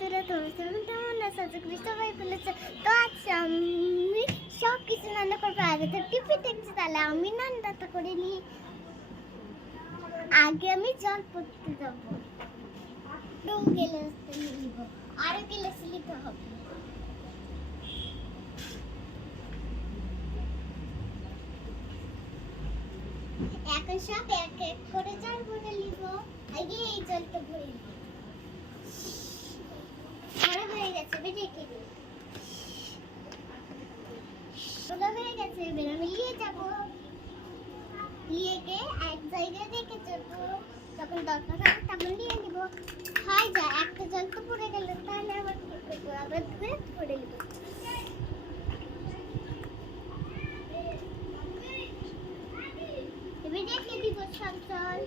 বন্ধুরা তোমার কেমন কেমন আছে আশা সবাই ভালো তো আচ্ছা আমি সব কিছু রান্না করব আগে তো টিপি দেখছি তাহলে আমি রান্নাটা করে নিই আগে আমি জল পড়তে যাব দু নিব আরও গেলাস নিতে হবে এখন সব এক এক করে জল ভরে নিব। আগে এই জলটা ভরে নিব বড় হয়ে গেছে বেরিয়ে দিই বড় হয়ে গেছে এবার আমি নিয়ে যাব গিয়ে এক জায়গায় রেখে যাব। যখন দরকার হবে তখন নিয়ে নিব। হয় যা, একটা জল তো পড়ে গেল, তাহলে আবার কি করব? আবার ধুয়ে পড়ে নেব। এবার রেখে দিব সব জল।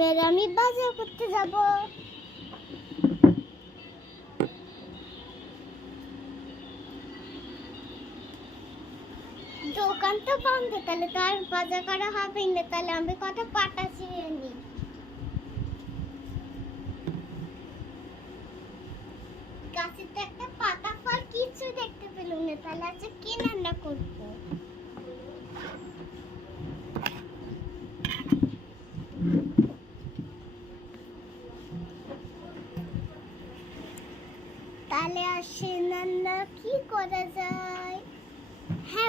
এবার আমি বাজার করতে যাব। দোকান তো বন্ধ, তাহলে তো আর বাজার করা হবে না, তাহলে আমি কত পাটা ছিঁড়ে নিই? গাছের তো একটা পাতা ফল কিছু দেখতে পেলাম না, তাহলে আজকে কি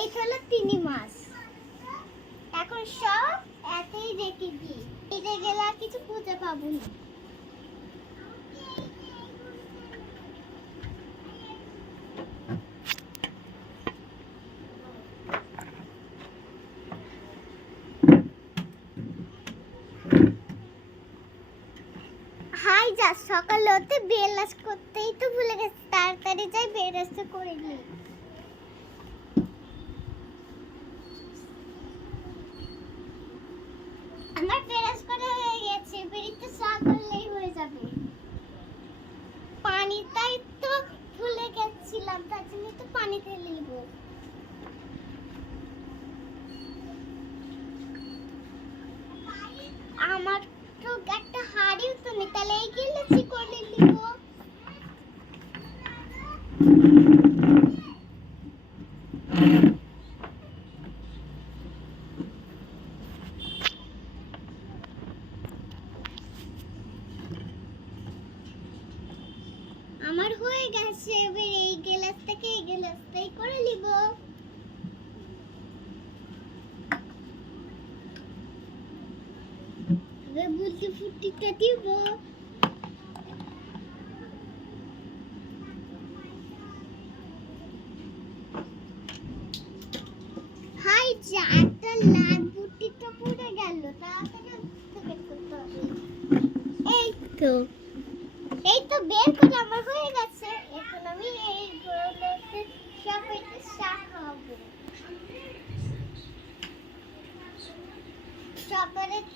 এইটা হলো মাছ। এখন সব এতেই এটা গেলে আর কিছু খুঁজে পাবো না। যা, সকালে হতে বেলাস করতেই তো ভুলে গেছি। তাড়াতাড়ি যাই বেরাসটা করে নিই। আমার বেরাস করা হয়ে গেছে বেরিতে চা করলেই হয়ে যাবে। পানিটাই তো ভুলে গেছিলাম, তার জন্য তো পানি ঢেলে নিব। আমার তো একটা হাড়িও তো নেই, তাহলে এই গিলাসি করে নিব আমার হয়ে গেছে এবার এই গ্লাস থেকে করে নিব। বুদ্ধি ফুটিটা দিব। একটা লাল বুটিটা পুড়ে গেল। এই তো এই তো বের করে আমার হয়ে গেছে এখন আমি এই গুলোতে সব এটা চা খাব সকালেতে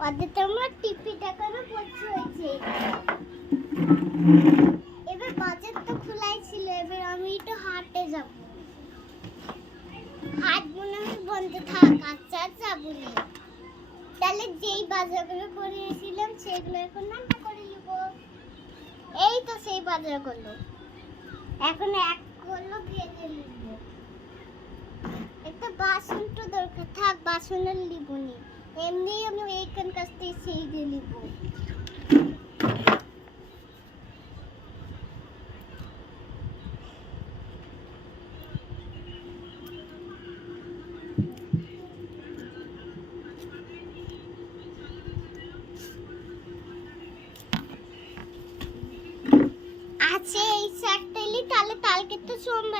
অর্ধেকটা আমার টিপিটা কেন পড়ছে হয়েছে তো খোলাই ছিল, এবার আমি একটু হাটে যাব। হাট মনে হয় বন্ধ থাক আচ্ছা আর যাব না। তাহলে যেই বাজারগুলো করে এসেছিলাম সেগুলো এখন রান্না করে নিব। এই তো সেই বাজারগুলো। এখন এক করল ভেজে নিব। একটা বাসন তো দরকার, থাক বাসন আর লিবনি এমনি আমি এইখান কাছ থেকে সেই দিয়ে নিব আছে এই শাকটাইলি তাহলে কালকে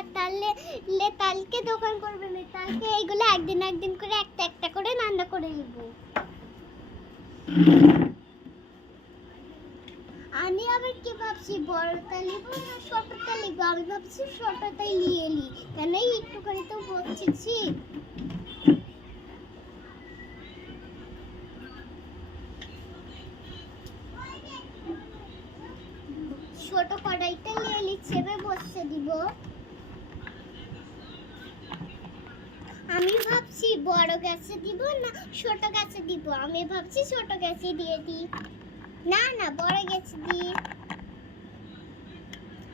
সোমবার তাহলে লে দোকান করবে না এইগুলো একদিন একদিন করে একটা একটা করে রান্না করে নিব। আমি আবার কি ভাবছি, বড়টা নিব না ছোটটা নিব? আমি ভাবছি ছোটটাই নিয়ে নি। কেন একটুখানি তো বলছি ছোট কড়াইটা নিয়ে নিচ্ছে, এবার বসে দিব আমি ভাবছি বড় গ্যাসে দিব না ছোট গ্যাসে দিব? আমি ভাবছি ছোট গ্যাসে দিয়ে দিই। না না, বড় গ্যাসে দিই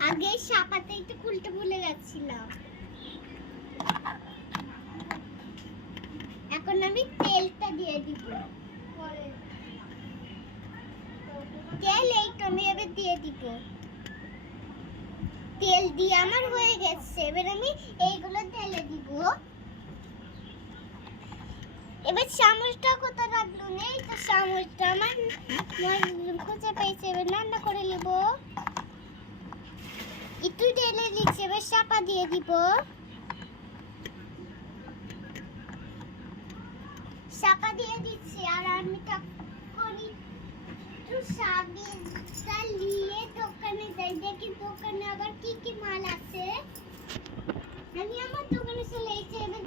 আগে সাপাতে একটু উল্টে ভুলে গেছিলাম। এখন আমি তেলটা দিয়ে দিব। তেল এইটা আমি এবার দিয়ে দিব। তেল দিয়ে আমার হয়ে গেছে। এবার আমি এইগুলো ঢেলে দিব। এবার চামচটা কোথায় রাখল? নেই তো চামচটা আমার খুঁজে পেয়েছে। এবার রান্না করে নেব। একটু ঢেলে দিচ্ছি। এবার চাপা দিয়ে দিব। চাপা দিয়ে দিচ্ছি। আর আমি তখন একটু সাবিনটা নিয়ে দোকানে যাই। দেখি দোকানে আবার কি কি মাল আছে। আমি আমার দোকানে চলে এসেছি। এবার